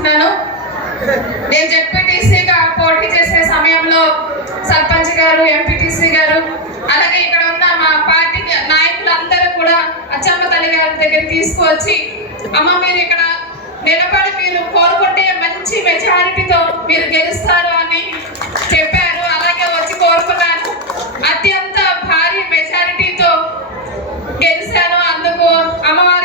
చేసుకుంటున్నాను. నేను జెడ్పీటీసీగా పోటీ చేసే సమయంలో సర్పంచ్ గారు, ఎంపీటీసీ గారు, అలాగే ఇక్కడ ఉన్న మా పార్టీ నాయకులందరూ కూడా అచ్చమ్మ తల్లి గారి దగ్గర తీసుకువచ్చి, అమ్మ మీరు ఇక్కడ నిలబడి మీరు కోరుకుంటే మంచి మెజారిటీతో మీరు గెలుస్తారు అని చెప్పారు. అలాగే వచ్చి కోరుకున్నాను. అత్యంత భారీ మెజారిటీతో గెలిచాను. అందుకు అమ్మవారి